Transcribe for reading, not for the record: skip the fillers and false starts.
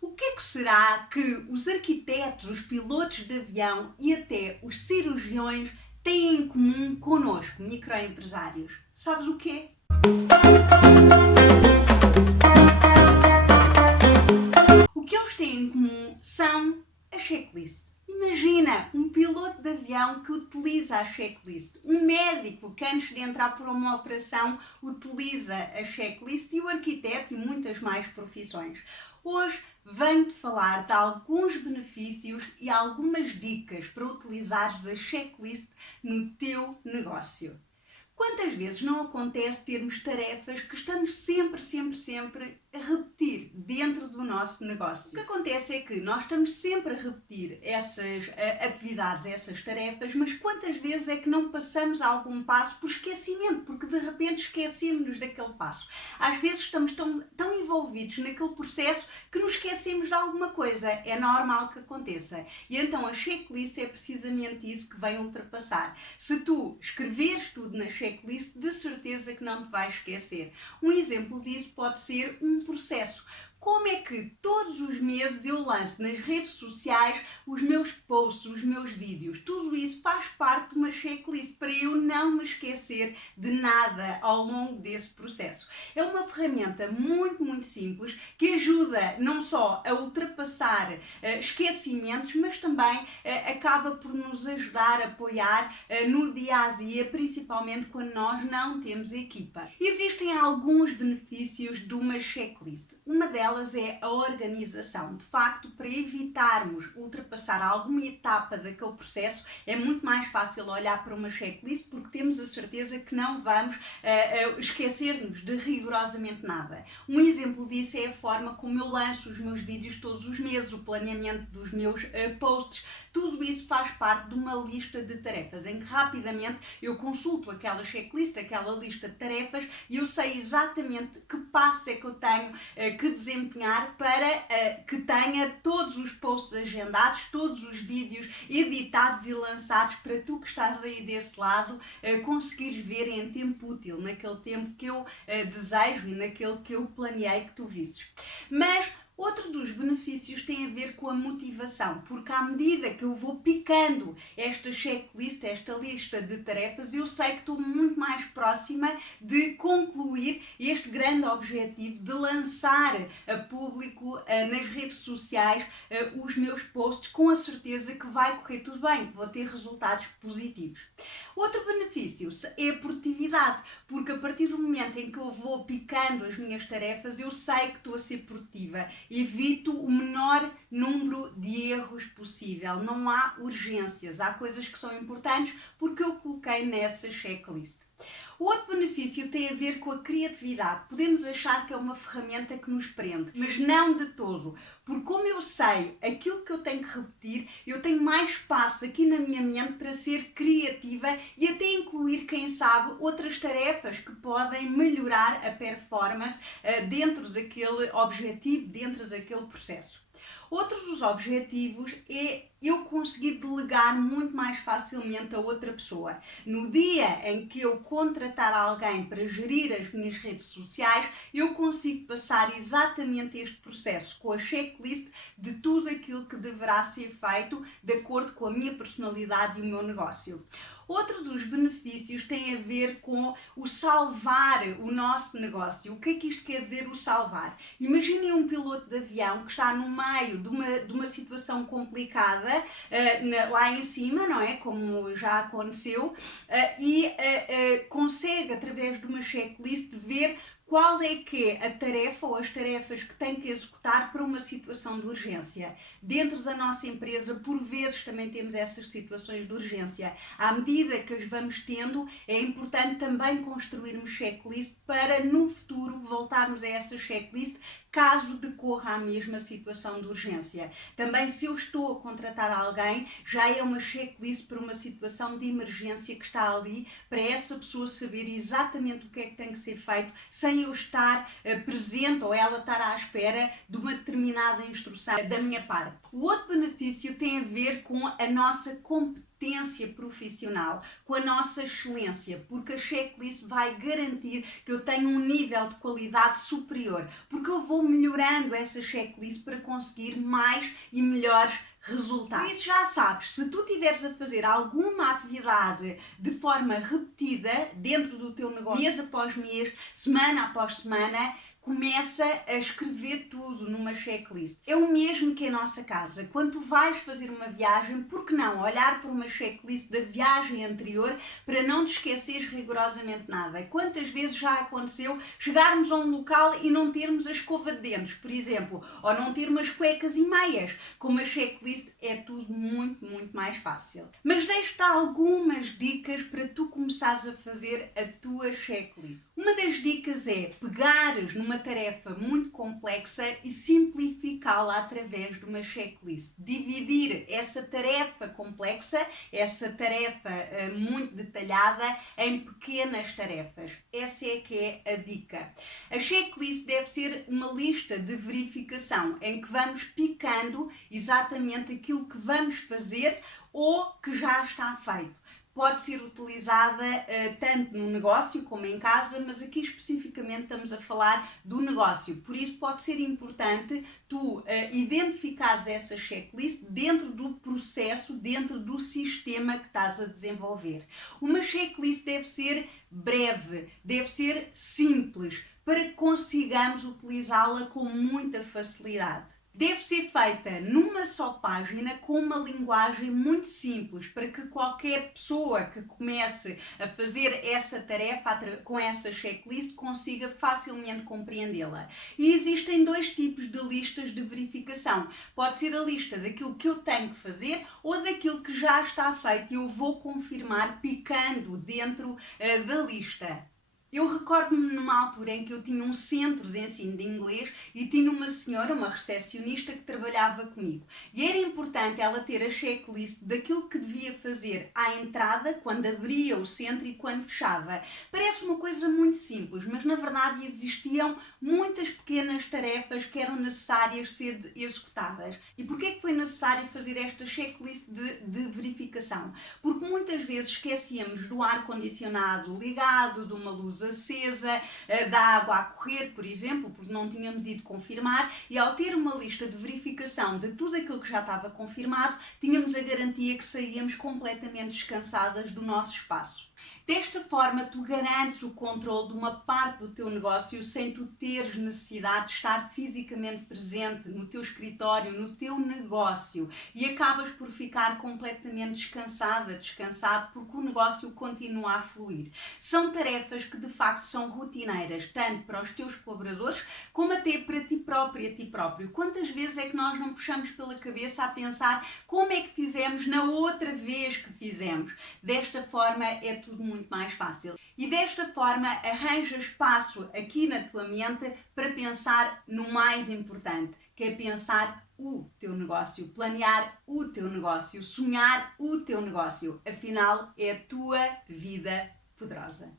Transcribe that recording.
O que é que será que os arquitetos, os pilotos de avião e até os cirurgiões têm em comum connosco, microempresários? Sabes o quê? O que eles têm em comum são a checklist. Imagina um piloto de avião que utiliza a checklist, um médico que antes de entrar por uma operação utiliza a checklist e o arquiteto e muitas mais profissões. Hoje venho-te falar de alguns benefícios e algumas dicas para utilizares a checklist no teu negócio. Quantas vezes não acontece termos tarefas que estamos sempre a repetir dentro do nosso negócio? O que acontece é que nós estamos sempre a repetir essas atividades, essas tarefas, mas quantas vezes é que não passamos algum passo por esquecimento, porque de repente esquecemos-nos daquele passo. Às vezes estamos tão envolvidos naquele processo que nos esquecemos de alguma coisa. É normal que aconteça. E então a checklist é precisamente isso que vem ultrapassar. Se tu escreveres tudo na checklist, de certeza que não te vais esquecer. Um exemplo disso pode ser um processo. Como é que todos os meses eu lanço nas redes sociais os meus posts, os meus vídeos? Tudo isso faz parte de uma checklist para eu não me esquecer de nada ao longo desse processo. É uma ferramenta muito simples que ajuda não só a ultrapassar esquecimentos, mas também acaba por nos ajudar a apoiar no dia a dia, principalmente quando nós não temos equipa. Existem alguns benefícios de uma checklist. Uma delas é a organização. De facto, para evitarmos ultrapassar alguma etapa daquele processo, é muito mais fácil olhar para uma checklist porque temos a certeza que não vamos esquecer-nos de rigorosamente nada. Um exemplo disso é a forma como eu lanço os meus vídeos todos os meses, o planeamento dos meus posts. Tudo isso faz parte de uma lista de tarefas, em que rapidamente eu consulto aquela checklist, aquela lista de tarefas, e eu sei exatamente que passos é que eu tenho que desempenhar para que tenha todos os posts agendados, todos os vídeos editados e lançados para tu que estás aí desse lado conseguires ver em tempo útil, naquele tempo que eu desejo e naquele que eu planeei que tu visses. Mas outro dos benefícios tem a ver com a motivação, porque à medida que eu vou picando esta checklist, esta lista de tarefas, eu sei que estou muito mais próxima de concluir este grande objetivo de lançar a público nas redes sociais os meus posts, com a certeza que vai correr tudo bem, que vou ter resultados positivos. Outro benefício é a produtividade, porque a partir do momento em que eu vou picando as minhas tarefas, eu sei que estou a ser produtiva. Evito o menor número de erros possível. Não há urgências, há coisas que são importantes porque eu coloquei nessa checklist. O outro benefício tem a ver com a criatividade. Podemos achar que é uma ferramenta que nos prende, mas não de todo, porque como eu sei aquilo que eu tenho que repetir, eu tenho mais espaço aqui na minha mente para ser criativa e até incluir, quem sabe, outras tarefas que podem melhorar a performance dentro daquele objetivo, dentro daquele processo. Outro dos objetivos é eu conseguir delegar muito mais facilmente a outra pessoa. No dia em que eu contratar alguém para gerir as minhas redes sociais, eu consigo passar exatamente este processo com a checklist de tudo aquilo que deverá ser feito de acordo com a minha personalidade e o meu negócio. Outro dos benefícios tem a ver com o salvar o nosso negócio. O que é que isto quer dizer, o salvar? Imaginem um piloto de avião que está no meio de uma situação complicada, lá em cima, não é? Como já aconteceu, e consegue, através de uma checklist, ver qual é que é a tarefa ou as tarefas que tem que executar para uma situação de urgência. Dentro da nossa empresa, por vezes, também temos essas situações de urgência. À medida que as vamos tendo, é importante também construirmos checklist para, no futuro, voltarmos a essa checklist caso decorra a mesma situação de urgência. Também, se eu estou a contratar alguém, já é uma checklist para uma situação de emergência que está ali, para essa pessoa saber exatamente o que é que tem que ser feito, sem sem eu estar presente ou ela estar à espera de uma determinada instrução da minha parte. O outro benefício tem a ver com a nossa competência profissional, com a nossa excelência, porque a checklist vai garantir que eu tenho um nível de qualidade superior, porque eu vou melhorando essa checklist para conseguir mais e melhores resultados. Por isso já sabes, se tu estiveres a fazer alguma atividade de forma repetida dentro do teu negócio, mês após mês, semana após semana, começa a escrever tudo numa checklist. É o mesmo que a nossa casa. Quando tu vais fazer uma viagem, por que não olhar para uma checklist da viagem anterior para não te esqueceres rigorosamente nada? Quantas vezes já aconteceu chegarmos a um local e não termos a escova de dentes, por exemplo, ou não ter umas cuecas e meias? Com uma checklist é tudo muito mais fácil. Mas deixo-te algumas dicas para tu começares a fazer a tua checklist. Uma das dicas é pegares numa tarefa muito complexa e simplificá-la através de uma checklist. Dividir essa tarefa complexa, essa tarefa muito detalhada, em pequenas tarefas. Essa é que é a dica. A checklist deve ser uma lista de verificação em que vamos picando exatamente aquilo que vamos fazer ou que já está feito. Pode ser utilizada tanto no negócio como em casa, mas aqui especificamente estamos a falar do negócio. Por isso pode ser importante tu identificares essa checklist dentro do processo, dentro do sistema que estás a desenvolver. Uma checklist deve ser breve, deve ser simples, para que consigamos utilizá-la com muita facilidade. Deve ser feita numa só página com uma linguagem muito simples para que qualquer pessoa que comece a fazer essa tarefa com essa checklist consiga facilmente compreendê-la. E existem dois tipos de listas de verificação. Pode ser a lista daquilo que eu tenho que fazer ou daquilo que já está feito e eu vou confirmar picando dentro da lista. Eu recordo-me numa altura em que eu tinha um centro de ensino de inglês e tinha uma senhora, uma recepcionista, que trabalhava comigo. E era importante ela ter a checklist daquilo que devia fazer à entrada, quando abria o centro e quando fechava. Parece uma coisa muito simples, mas na verdade existiam muitas pequenas tarefas que eram necessárias ser executadas. E porquê que foi necessário fazer esta checklist de verificação? Porque muitas vezes esquecíamos do ar-condicionado ligado, de uma luz acesa, da água a correr, por exemplo, porque não tínhamos ido confirmar, e ao ter uma lista de verificação de tudo aquilo que já estava confirmado, tínhamos a garantia que saíamos completamente descansadas do nosso espaço. Desta forma, tu garantes o controle de uma parte do teu negócio sem tu teres necessidade de estar fisicamente presente no teu escritório, no teu negócio, e acabas por ficar completamente descansado, porque o negócio continua a fluir. São tarefas que de facto são rotineiras, tanto para os teus colaboradores como até para ti próprio. Quantas vezes é que nós não puxamos pela cabeça a pensar como é que fizemos na outra vez que fizemos? Desta forma é tudo muito mais fácil. E desta forma arranja espaço aqui na tua mente para pensar no mais importante, que é pensar o teu negócio, planear o teu negócio, sonhar o teu negócio. Afinal, é a tua vida poderosa.